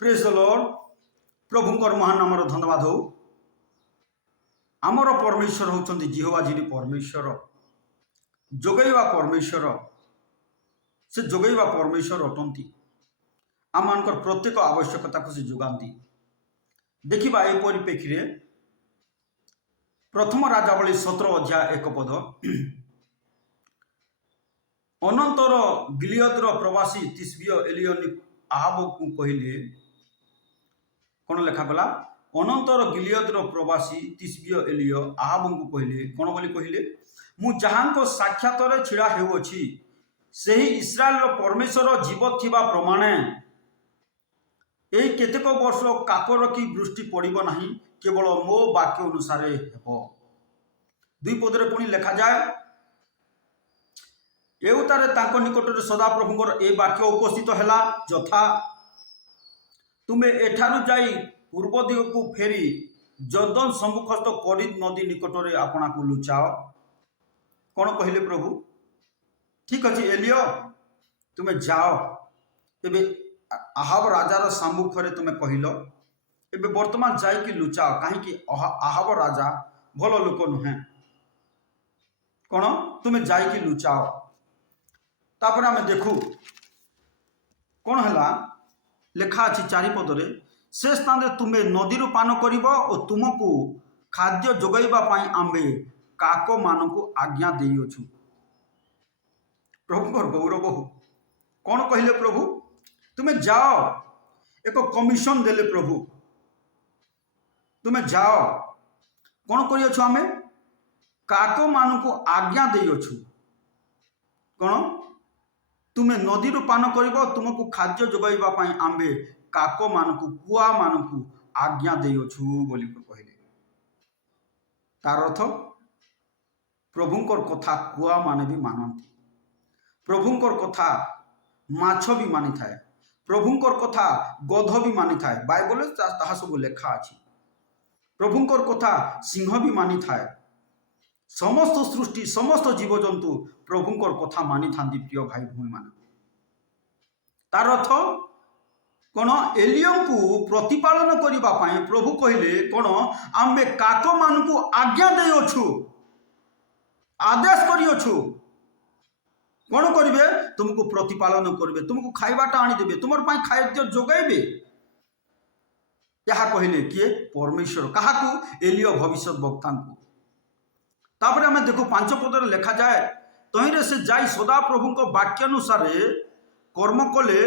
Praise the Lord. प्रभुंकर महान नामर धन्यवाद हो। आमर परमेश्वर होचंदी जिहोवा जिनी परमेश्वर जोगैवा परमेश्वर से जोगैवा परमेश्वर अटंती। आम मानकर प्रत्येक आवश्यकता को से जोगाती। देखिबा ए परिप्रेक्षी रे प्रथम राजावली 17 अध्याय 1 पद अनंतर गिलियद्र प्रवासी तिस्बिय एलियनी आहाब को कहले कौन लेखा गला अनंतर गिलियद्र प्रवासी तिस्बिय एलिय आहाब को कहले कौन बोली कहले मु जहां साक्षात छिड़ा हेउछि सेही इस्राएल परमेश्वर जीव थिबा प्रमाणे एई केतेक वर्ष काकर की वृष्टि पड़िबो नाही केवल मो वाक्य अनुसार हेबो। दुई पदरे पुणी लेखा जाए एउतारे तांको निकटरे सदाप्रभुंकर ए वाक्य उपस्थित हैला यथा तुमे एठारु जाई पूर्व दिग को फेरी जर्दन सम्मुखस्थ करित नदी निकटरे आपना को लुचाओ। कौन कहले प्रभु ठीक अच्छे एलियो तुमे जाओ एबे आहाब राजार सम्मुख रे तुमे कहलो एबे वर्तमान जाई कि लुचाओ कहीं आहाब राजा भल लोक नुहे कौन तुमे जाई कि लुचाओ। तापर आमे देखू कौन है लेखा अच्छी चारिपदरे से स्थान तुम्हें नदी पान कर तुमको खाद्य जोगाइवाई आंबे काक मान को आज्ञा देइछु। प्रभु गौरव हो कौन कहले प्रभु तुम्हें जाओ एक कमिशन देले प्रभु तुम्हें जाओ कौन करियछु आमे काक मान को आज्ञा देइछु। कौन तुम्हें नदी पान कर तुमको खाद्य जोगाइवाई आंबे काक मान को कुआ मान को आज्ञा देइछु बोली कहले। तार अर्थ प्रभुंकर कथा कुआ माने भी मानती प्रभुंकर कथा माछ भी मानी थाए प्रभुंकर कथा गध भी मानी थाए बाइबल ताहा सब लेखा अछि। प्रभुंकर कथा सिंह भी मानी थाए समस्त सृष्टि समस्त जीवजंतु प्रभुंकर कथा मानी थांती प्रिय भाई भूमि मान। तार अर्थ कौन एलियम को प्रतिपालन करने प्रभु कहले कौन आमे काक मान को आज्ञा देइछु आदेश करियछु कौन करिवे तुमको प्रतिपालन करिवे तुमको खाइबाटा आनीदेवे तुमर पाई खाद्य जोगाइबे। यह कहले किए परमेश्वर कहा को एलियो भविष्य वक्ता को। तापर आमे देखो 5 पदर लेखा जाए तहिरे से जाई सदा प्रभु को वाक्यानुसार कर्म कले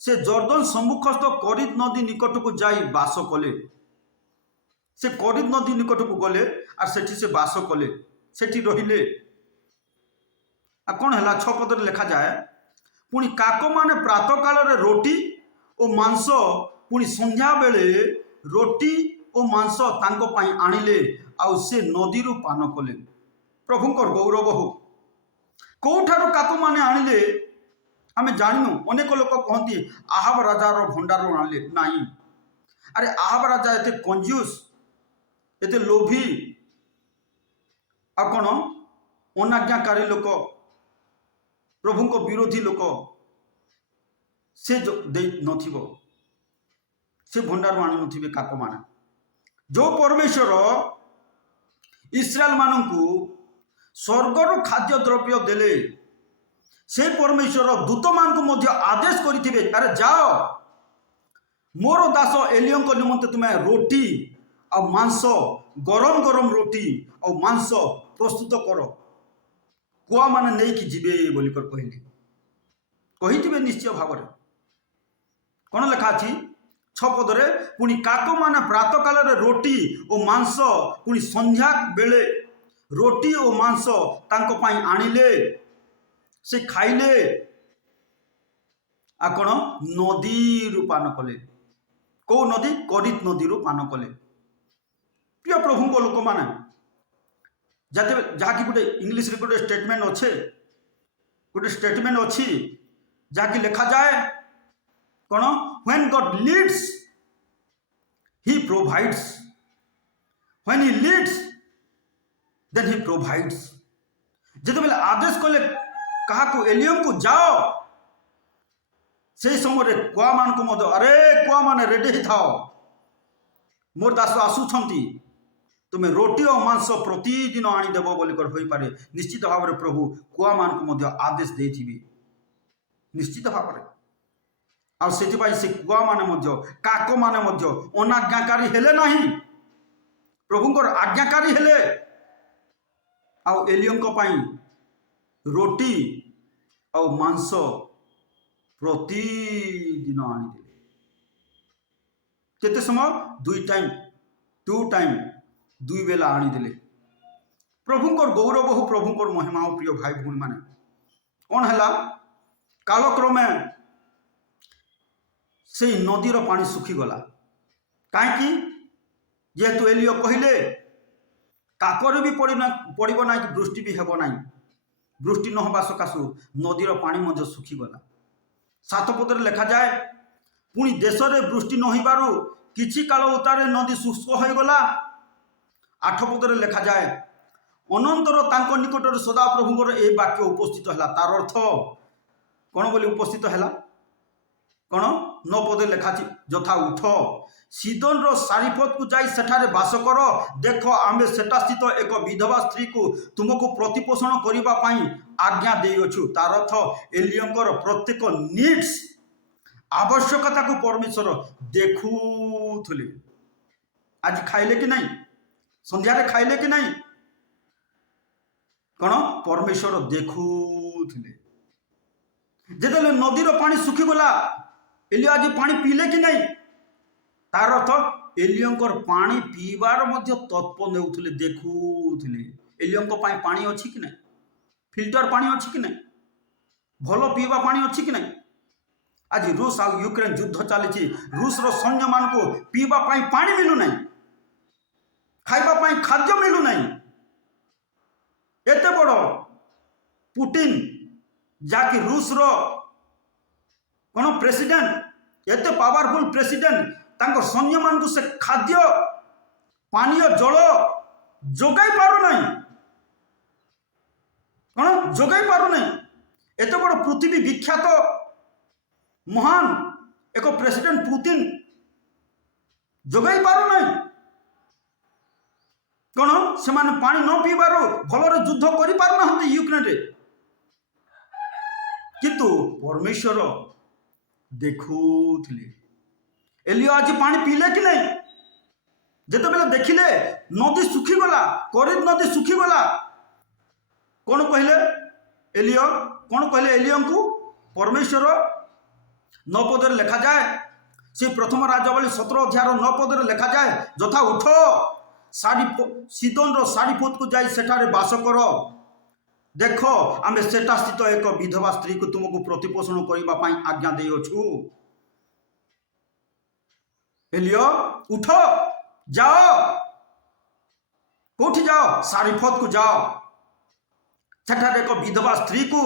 से जर्दन सम्मुखस्थ करित नदी निकट को जाई बास कले से करित नदी निकट को गले और सेठी से बास कले सेठी रहिले। आ कौन है 6 पदर लेखा जाए पुणी काक माने प्रातः काल रे रोटी और मांस पुणी संध्या बेले रोटी और मांस तांको पाई आनिले आ से नदी रु पान कले। प्रभुंकर गौरव हो कौठार काक माने आनिले आमे जानू अनेक लोक कहती आहाब राजार भंडार आनिले नहीं। अरे आहाब राजा एते कंजूस एते लोभी आ कौन अनाज्ञाकारी लोक प्रभु को विरोधी लोक से दे नथिबो से भंडार आनी नथिबे काक माने जो परमेश्वर इस्राएल मानू स्वर्गर खाद्य द्रव्य देले से परमेश्वर दूत मान को मध्य आदेश करिथिबे अरे जाओ मोर दास एलियों को निमंते तुम्हें रोटी और मांस गरम गरम रोटी और मांस प्रस्तुत करो कुआ माने नहीं कि जीवे बोलिकर कहले कहिथिबे निश्चय भाव में। कौन लेखा अछि 6 पदरे पुणी काक माने प्रातः काल रे रोटी और मांस पुणी संध्या बेले रोटी और मांस तांको पाई आनिले से खाइले आ कौन नदी रु पान कले कौ नदी करित नदी रु पान कले। प्रिय प्रभु को लोक माने जाते जहाँकि गोटे इंग्लिश रे गोटे स्टेटमेंट अच्छे गोटे स्टेटमेंट अच्छी जहाँकि लेखा जाए कौन when God leads he provides when he leads then he provides. जब आदेश कले कहा को एलियम को जाओ से समय कुआ मान अरे कुआ मैंने रेडी था मोर दास आसुंच तुम्हें रोटी और मांस प्रतिदिन आनीदेव बोलिकर पारे। निश्चित भाव में प्रभु कुआ मान आदेश देथिबे निश्चित भाव में से कुआ माने काक माने अनाज्ञाकारी हेले नहीं प्रभुंकर आज्ञाकारी हेले आउ एलियों पाई रोटी और मांस प्रतिदिन आनीदे केते समय 2 टाइम 2 बेला आनीदे प्रभुंकर गौरव हो प्रभुंकर महिमा हो प्रिय भाई भूणी माने कौन है कालक्रमे से नदीर पानी सुखीगला कहीं जेहेतु एलियो कहले काकर भी पड़ो ना वृष्टि भी हेब ना वृष्टि न हवा सकाशु नदीर पानी सुखीगला 7 पदरे लिखा जाए पुणी देश में वृष्टि न होबारु किछि काल उतारे नदी शुष्क हो गला। 8 पदरे लिखा जाए अनंतर तांको निकटर सदा प्रभुंकर ए वाक्य उपस्थित है तार अर्थ कौन बोली उपस्थित है कौन 9 पदे लिखा यथा उठ सीदन सारीफत को जाई सेठारे बास कर देख आमे सेटा स्थित एक विधवा स्त्री को तुमको प्रतिपोषण करिबा पाई आज्ञा देइछु। तार अर्थ एलियंकर प्रत्येक नीड्स आवश्यकता को परमेश्वर देखुथुले। आज खाइले कि नहीं संध्यारे खाइले कि नहीं कौन परमेश्वर देखुथुले। जेतेले नदीर पानी सुखीगला एलिया आज पानी पीले कि नहीं तार अर्थ एलियंकर पानी पीबार मध्य तत्व नेउथुले देखुथुले। एलियंको पाई पानी अछि कि नहीं फिल्टर पानी अछि कि नहीं भल पीवा पानी अछि कि नहीं। आज रूस और यूक्रेन युद्ध चली रूस रो सैन्य मान को पीवा पाई पानी मिलू नहीं खाइबा पाई खाद्य मिलू नहीं। एते बड़ पुटिन जाकि रूस रो कौन प्रेसिडेंट एते पावरफुल प्रेसिडेंट तांको सैन्य मान को से खाद्य पानीय जल जोगाई पारु नहीं कौन जोगाई पारु नहीं। एते बड़ पृथ्वी विख्यात महान एक प्रेसिडेंट पुतिन जोगाई पारु नहीं कौन से माने पानी न पीबार भलरे युद्ध करि पारु नाहंती यूक्रेन रे किंतु परमेश्वर देखुथिले। एलियो आज पानी पीले कि नहीं जेते बेले देखिले नदी सुखीगला करित नदी सुखीगला कौन कहले एलियो कौन कहले एलियो को परमेश्वर 9 पदरे लिखा जाए से प्रथम राजावली 17 अध्याय 9 पदरे लिखा जाए यथा उठ सीदन सारीफत को जाई सेठारे बास कर देख आमे सेटा स्थित एक विधवा स्त्री को तुमको प्रतिपोषण करबा पाई आज्ञा देइछु। एलियो उठ जाओ कोठी जाओ सारीफत को जाओ सेठारे एक विधवा स्त्री को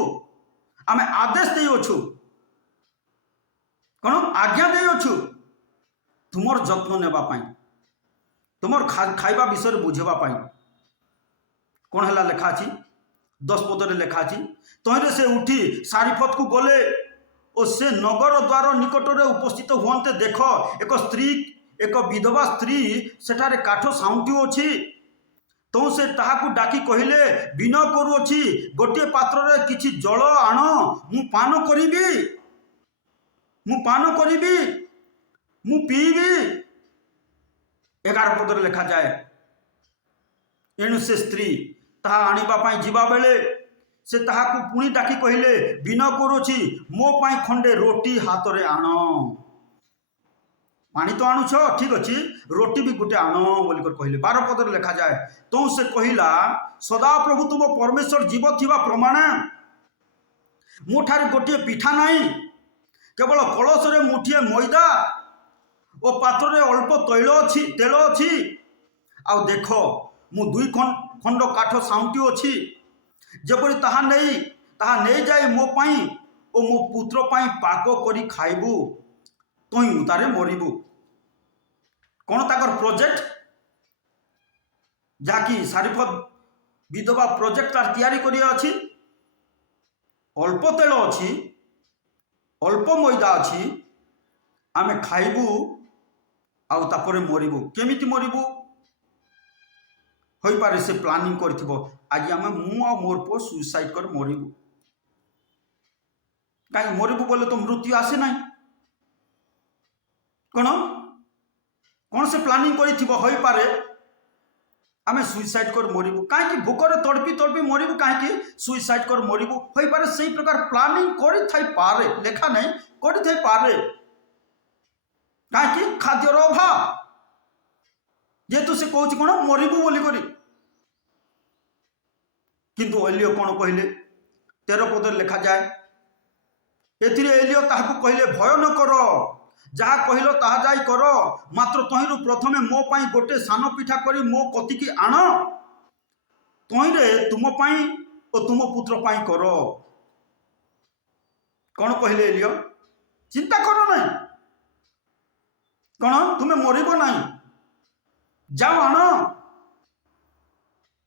आमे आदेश देइछु कौन आज्ञा देइछु तुमर जत्न नेबा पाई तुमर खाइबा विषय बुझेबा पाई कौन है लेखा अछि 10 पदरे लेखा अछि तहिरे से उठी सारीफत को गले और से नगर द्वार निकट में उपस्थित हुए देख एक विधवा स्त्री सेठारे काठ साउंटी अच्छी तो से ताहाकू डाकी कहले विनय करुअछि गोटे पात्र रे किछि जल आण मु पान करिबी मु पीबी। 11 पदरे लिखा जाए एणु से स्त्री ताहा आनिबा पाई जिबा बेले से ताहाकू पुणी डाकी कहले विनय करुछि मो पाई खंडे रोटी हाथ रे आण पानी तो आणुछ ठीक अच्छी रोटी भी गोटे आण बोलिकर कहले। 12 पदरे लिखा जाए तो से कहला सदा प्रभु तुम परमेश्वर जीव थिबा प्रमाण मोठारे गोटे पिठा नहीं केवल कलश रे मुठिए मैदा और पात्र रे अल्प तेल अच्छी आ देख मु 2 खंड काठ साउंटी अच्छी जेपरी ताहा नहीं जाए मो पाई और मो पुत्र पाई पाक करी खाइबू तुई उतारे मरिबू। कौन ताकर प्रोजेक्ट जाकि सारीफत विधवा प्रोजेक्ट तैयारी करिया अछि अल्प तेल अच्छी अल्प मैदा अच्छी आमे खाइबू आउ तापरे मरिबू केमिति मरिबू होई पारे से प्लानिंग करथिबो आज आमे मु आ मोर पो सुसाइड कर मरिबू काई मरिबू बोले तो मृत्यु आसे नाही कौन से प्लानिंग करथिबो होई पारे आमे सुसाइड कर मरिबू काहे भूखरे तड़पी तड़पी मरिबू काहे सुसाइड कर मरिबू होई पारे सेही प्रकार प्लानिंग करि थाई पारे लेखा नहीं करि थाई पारे काहे खाद्यर अभाव जेतु से कहूँ कौन मरिबू बोली करी किंतु एलियो कौन कहले 13 पद लिखा जाए एथिरे एलियो ताहाकू कहले भय न कर जहाँ कहल ताहा जाई कर मात्र तहिरु प्रथमे मो पाई गोटे सान पिठा करी मो कतिकी आण तहिरे तुम पाई और तुम पुत्र पाई कर कौन कहले एलियो चिंता करो नहीं कौन तुम्हें मरिबो नहीं जाओ आण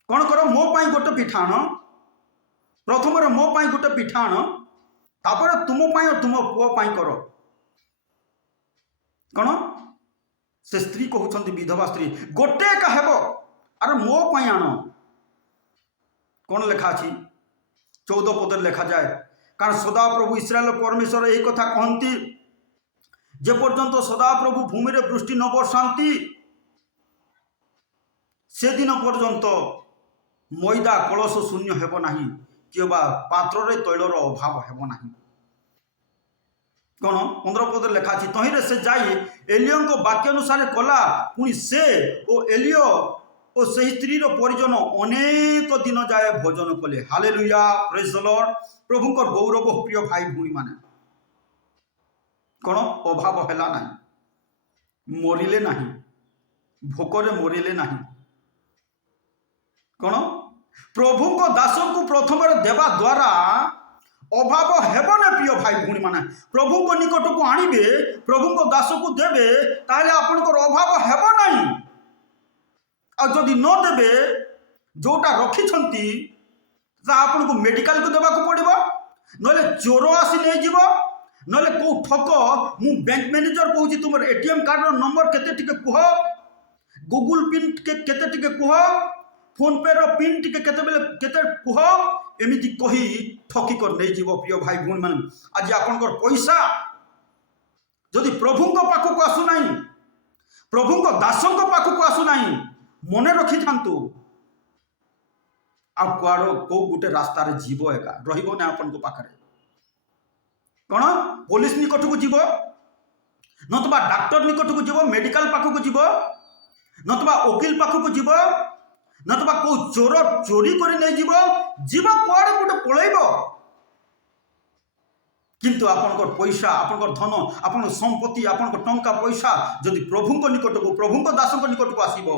कौन कर मो पाई गोटे पिठा आण प्रथम मो पाई गोटे पिठा आण तापर तुम पाई और तुम पुओ पाई कर कौन से स्त्री कहते विधवा स्त्री गोटे का हेब अरे मो पाई आण कौन लिखा अच्छी 14 पद लिखा जाए कारण सदा प्रभु इस्राएल परमेश्वर यही कथा कहती जे पर्यंत सदा प्रभु भूमि रे वृष्टि न बरसाती से दिन पर्यंत मैदा कलश शून्य हेब नाही कि पात्र रे तैलर अभाव हेब नाही कौन 15 पद लिखा अच्छी तहिरे से जाई एलियो को वाक्य अनुसार कला पुणी से ओ एलियो और सही स्त्री परिजन अनेक दिन जाए भोजन कले हालेलुया प्रेज द लॉर्ड प्रभु को गौरव प्रिय भाई भूणी माने कौन अभाव हैला नहीं मरिले नहीं भोकरे मरिले नहीं कौन प्रभु को दास को प्रथम देवा द्वारा अभाव हेब ना प्रिय भाई भूणी माने प्रभु को निकट को आणिबे प्रभु को दास को देबे ताहले आपनकर अभाव हेब नहीं आ जदि न देबे जोटा रखिछंती ता आपन को मेडिकल को देबा को पड़िबो नले चोर आसी नै जीवो नले को ठक मु बैंक मैनेजर कहूची तुम एटीएम कार्ड रो नंबर केते टिके कुह गूगल पिन केते टिके कुह फोन पे रो पिन टिके केते बेले केते कुह एमिति कही ठकी कर नहीं जीव प्रिय भाई भूण मान आज आपनकर पैसा जदि प्रभु को पाखु को आसु नहीं प्रभु को दासों को पाखु को आसु नहीं मने रखी थांतु आ कुआरो को गुटे रास्ता रे जीव एका रहिबो ना आपन को पाखरे कौन पुलिस निकट को जीव नतबा डॉक्टर निकट को जीव मेडिकल पाखु को जीव नतबा वकील पाखु को जीव नतबा को चोर चोरी करी नहीं जीव जीव कुआड़े गोटे पलैब किंतु आपनकर पैसा आपनकर धन आपन संपत्ति आपनकर टंका पैसा जदि प्रभु को निकट को प्रभु को दास को निकट को आसीबो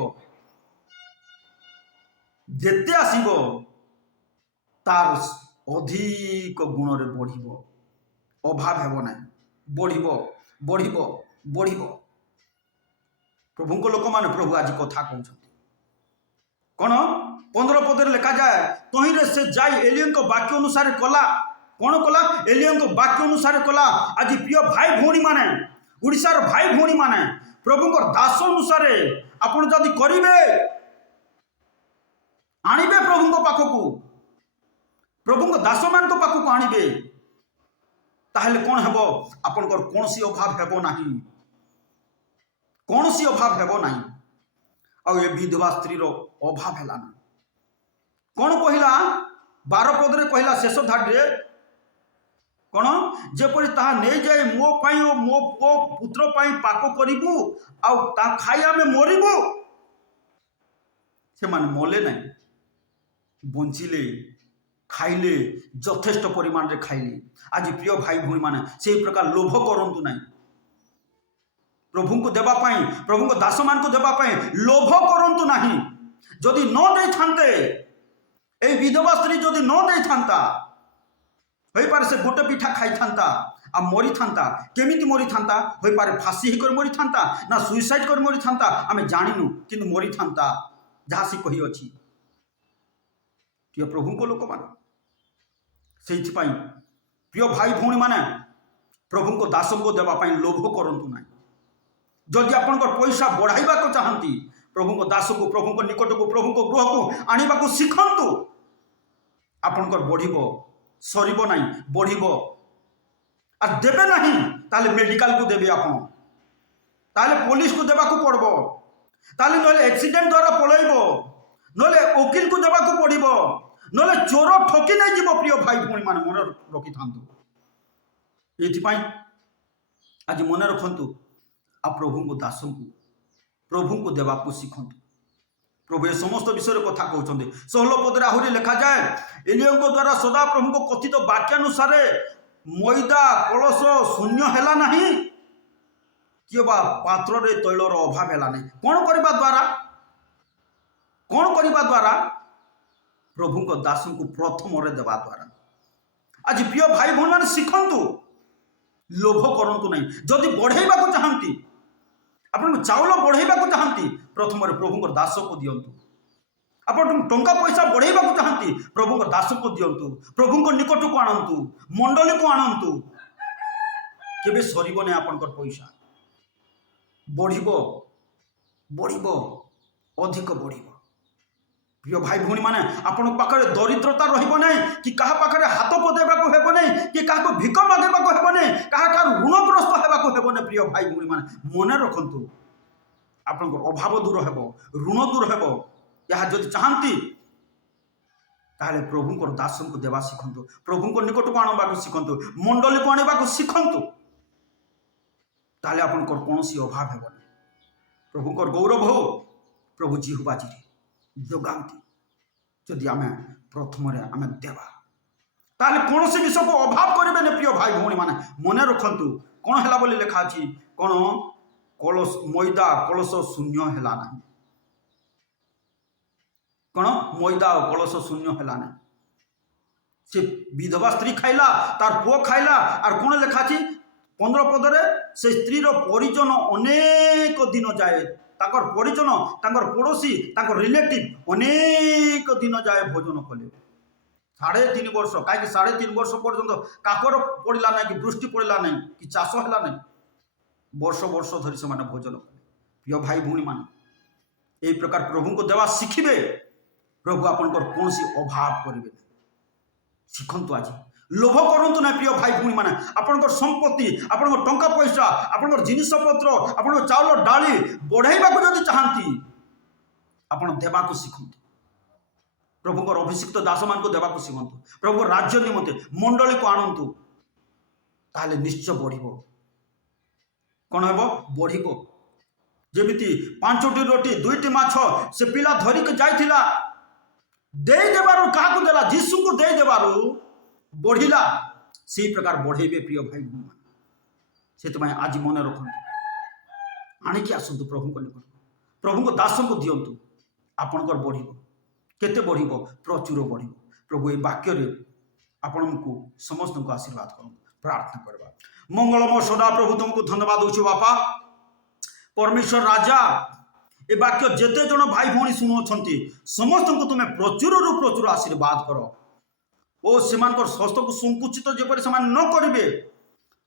जेते आसीबो तार अधिक गुण रे बढ़िबो अभाव हेब ना बढ़िबो बढ़िबो बढ़िबो प्रभु को लोक माने प्रभु आज कथा कहउछथि कौन 15 पदर लिखा जाए तहिरे से जाई एलियन को वाक्य अनुसार कला कौन कला एलियन को वाक्य अनुसार कला आज प्रिय भाई भौणी माने उड़ीसार भाई भौणी माने प्रभु को दास अनुसार आपण जदि करिवे आनिबे प्रभु को पाखकू प्रभु को दास मान को पाखकू आनिबे ताहले कौन हेबो आपनकर कोनसी अभाव हेबो नाही कोनसी अभाव हेबो नाही आ ये विधवा स्त्री रो अभाव हैला ना कौन कहला 12 पद रे कहला शेष धाडे कौन जेपरि ताहा नै जाए मो पाई ओ मो पुत्र पाई पाको करिबू आ ता खाइया में मरिबू से मान मोले नहीं बंचिले खाइले यथेष्ट परिमाण रे खाइले आज प्रिय भाई भूणी माने से प्रकार लोभ करंतु नहीं प्रभु को देवा पाई प्रभु को दास मान को देवा पाई लोभ करंतु नहीं जदि न दे थांते ए विधवा स्त्री जदि न दे थांता होई पारे से गोटे पिठा खाई थांता आ मरी थांता केमिति मरी थांता होई पारे फांसी ही कर मरी थांता ना सुइसाइड कर मरी थांता आमे जानिनु किंतु मरी थांता जहाँ से कही अछि प्रभु को लोक मान से प्रिय भाई भौणी माने प्रभु को दास को देवाई लोभ करतु ना। जदि आपण पैसा बढ़ाइबा को चाहती प्रभु को दास को प्रभु को निकट को प्रभु को गृह को आने को शिखंतु। आपणकर बढ़ सर ना बढ़ आ देवे ना ताले मेडिकल को देवे आप पुलिस को देवा पड़ो ना एक्सीडेंट द्वारा पलैब ना वकिल को देवा पड़ो ना चोर ठकी नहीं जीव। प्रिय भाई भूणी मान मन रखी था ये आज मन रखु आ प्रभु को दास को प्रभु को देवा शिखु। प्रभु ये समस्त विषय कथा कहते 16 पदरे आहरी लिखा जाए एलियों द्वारा सदा प्रभु को कथित वाक्यानुसार मैदा कलश शून्य है ना कि पात्र रे तैलर अभाव है ना। कौन करने द्वारा प्रभु को दास को प्रथम देवा द्वारा। आज प्रिय भाई भौन मैंने शिखंतु लोभ करतु ना। जदि बढ़ेबा को चाहती आप चाउल बढ़ेबा को चाहती प्रथम प्रभु को दास को दिंतु। आप टंका पैसा बढ़ेबा को चाहती प्रभु को दास को दिंतु। प्रभु को निकट को आणतु मंडली को आणतु केबे सरीब नहीं। आपनकर पैसा बढ़िबो बढ़िबो अधिक बढ़िबो। प्रिय भाई भौणी माने आपण पाखरे दरिद्रता रहिबो नहीं कि कहा पाखरे हाथ पदेबा को हेबो नहीं कि कहा भिक मागेबा को हेबो नहीं कहा ऋणग्रस्त हेबा को हेबो नहीं। प्रिय भाई भौणी माने मने रखंतु आपनकर अभाव दूर हेबो ऋण दूर हेबो। यह जदि चाहती ताले प्रभु को दास को देवा शिखंतु। प्रभु को निकट को आणबा को शिखंतु मंडली को आणबा को शिखंतु ताले आपनकर कोनोसी अभाव हेबो नहीं। प्रभु को गौरव हो प्रभु जिहुबाजी जोगाती जदि आम प्रथम आम देवा ताले कौन से विषय को अभाव करेंगे ना। प्रिय भाई भौणी माने मन रखंतु कौन है बोली लिखा अच्छी कौन कलश मैदा कलश शून्य है ना। कौन मैदा और कलश शून्य है ना। से विधवा स्त्री खाइला तार पुओ खाइला और कौन लिखा अच्छी 15 पदरे से स्त्री परिजन अनेक दिन जाए ताकर परिजन ताकर पड़ोसी ताकर रिलेटिव अनेक दिन जाए भोजन कले 3.5 वर्ष कहीं 3.5 वर्ष पर्यंत काकर पड़ा ना कि वृष्टि पड़ा ना कि चाष है ना वर्ष वर्ष धरी से भोजन कले। प्रिय भाई भौणी मान यही प्रकार प्रभु को देवा शिखिबे प्रभु आपनकर कौन सी अभाव करेंगे शिखंतु। आज लोभ करतु ना। प्रिय भाई भौणी माने आपनकर संपत्ति आपनकर टंका पैसा आपनकर जिनिस पत्र आपनकर चाउल डाली बढ़ाइबा को जदि चाहती आपन देवा को शिखंतु। प्रभु को अभिषिक्त दास मान को देवा को शिखंतु। प्रभु राज्य निमंते मंडली को आणंतु ताले निश्चय बढ़िबो। कौन हेबो बढ़िबो। जेमिति 5टी रोटी 2टी माछ से पिला धरिक जाइथिला दे देबारु काहा को देला यीशु को दे देबारु बढ़िला से प्रकार बढ़ेबे। प्रिय भाई भौणी से आज मन रखु आणिकी आसतु प्रभु को निकट प्रभु को दास को दिंतु आपणकर बढ़ केते बढ़ प्रचुर बढ़। प्रभु ये वाक्य आपण को समस्त को आशीर्वाद कर प्रार्थना करवा। मंगलमय सदा प्रभु तुमको धन्यवाद दूँ बापा परमेश्वर राजा ए वाक्य जेते जन भाई भौणी शुणुंट समस्त को तुम्हें प्रचुर रु प्रचुर आशीर्वाद कर ओ सेमानकर स्वस्थ को संकुचित जेपरि से न करेंगे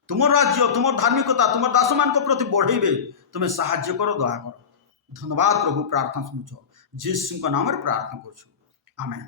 तुम राज्य तुम धार्मिकता तुम दास मान प्रति बढ़ेबे तुम्हें साहाय्य कर दया कर। धन्यवाद प्रभु प्रार्थना शुणुच जीसु नाम प्रार्थना कर आमेन।